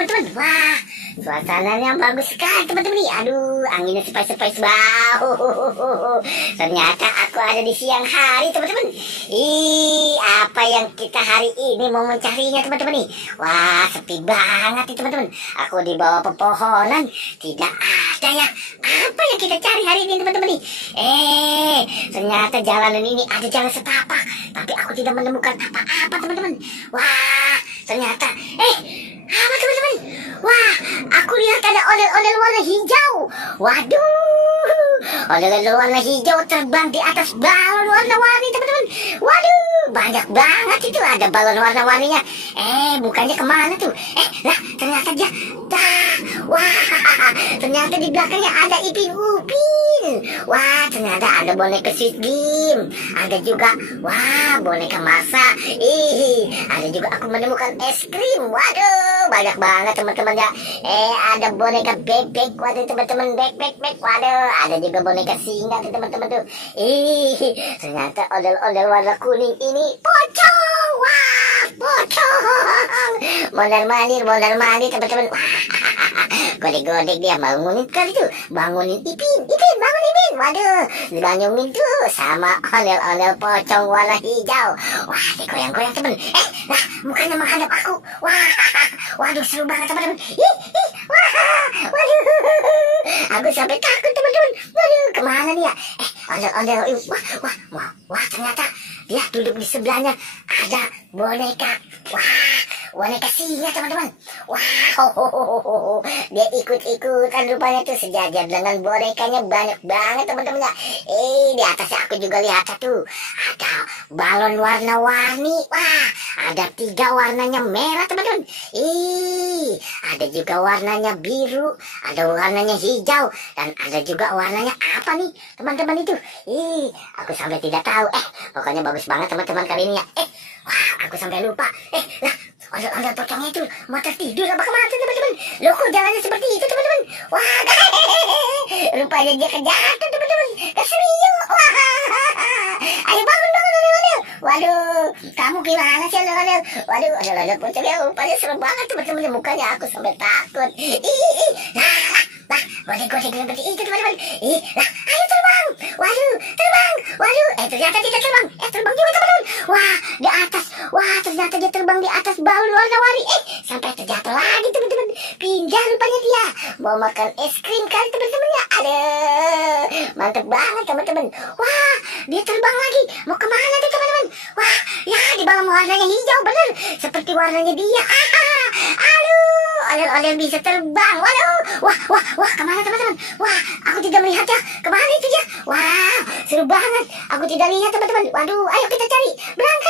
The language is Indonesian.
teman-teman. Wah, suasananya bagus sekali teman-teman nih. Aduh, anginnya sepais-sepais bau. Ternyata aku ada di siang hari teman-teman. Apa yang kita hari ini mau mencarinya teman-teman nih? Wah, sepi banget nih teman-teman. Aku di bawah pepohonan, tidak ada ya. Apa yang kita cari hari ini teman-teman nih? Ternyata jalanan ini ada jalan setapak, tapi aku tidak menemukan apa-apa teman-teman. Wah, ternyata apa teman-teman? Wah, aku lihat ada ondel-ondel warna hijau. Waduh, ondel-ondel warna hijau terbang di atas balon warna-warni teman-teman. Waduh, banyak banget itu, ada balon warna-warninya. Bukannya kemana tuh? Lah, ternyata dia wah, ternyata di belakangnya ada Ipin Upin. Wah, ternyata ada boneka Squid Game. Ada juga, wah, boneka Masa. Ada juga aku menemukan es krim. Waduh, banyak banget teman-teman ya. Ada boneka bebek. Waduh, teman-teman, bebek. Waduh, ada juga boneka singa tuh teman-teman tuh. Ternyata ondel-ondel warna kuning ini pocong. Wah, pocong. Mondar-mandir teman-teman. Godek-godek dia bangunin kali tuh. Bangunin Ipin, bangun Ipin. Waduh, dibangunin tuh sama ondel-ondel pocong warna hijau. Wah, digoyang-goyang temen. Lah, mukanya menghadap aku. Wah, waduh, seru banget teman-teman. Wah, waduh, aku sampai takut teman-teman. Waduh, kemana dia? Ondel-ondel, wah, ternyata dia duduk di sebelahnya ada boneka. Wah, boneka singa teman-teman. Wow, dia ikut-ikutan rupanya tuh sejajar dengan bonekanya, banyak banget teman-teman ya. Di atasnya aku juga lihat tuh ada balon warna-warni. Wah, ada 3 warnanya merah teman-teman. Ada juga warnanya biru, ada warnanya hijau, dan ada juga warnanya apa nih teman-teman itu? Aku sampai tidak tahu. Pokoknya bagus banget teman-teman kali ini ya. Wah, aku sampai lupa. Lah, ondel-ondel pocongnya itu mau tertidur apa kemana teman-teman? Loh, kok jalannya seperti itu teman-teman? Wah, rupanya dia kejahatan teman-teman. Keserius. Wah, ayo bangun ondel-ondel. Waduh, kamu gimana sih ondel-ondel? Waduh, ondel-ondel pocongnya rupanya serem banget teman-teman. Mukanya aku sampai takut. Lah, godek-godek seperti itu teman-teman. Lah, ayo terbang. Waduh, terbang. Waduh, ternyata tidak terbang. Terbang juga teman-teman. Wah, di atas. Wah, ternyata dia terbang di atas balon warna-warni. Sampai terjatuh lagi teman-teman. Pindah rupanya dia. Mau makan es krim kali teman-teman ya. Aduh, mantep banget teman-teman. Wah, dia terbang lagi. Mau kemana tuh teman-teman? Wah, ya di balon warnanya hijau bener. Seperti warnanya dia. Aduh, ondel-ondel bisa terbang. Waduh, wah, kemana teman-teman? Wah, aku tidak melihatnya. Kemana itu dia? Wah, seru banget. Aku tidak lihat teman-teman. Waduh, ayo kita cari. Berangkat.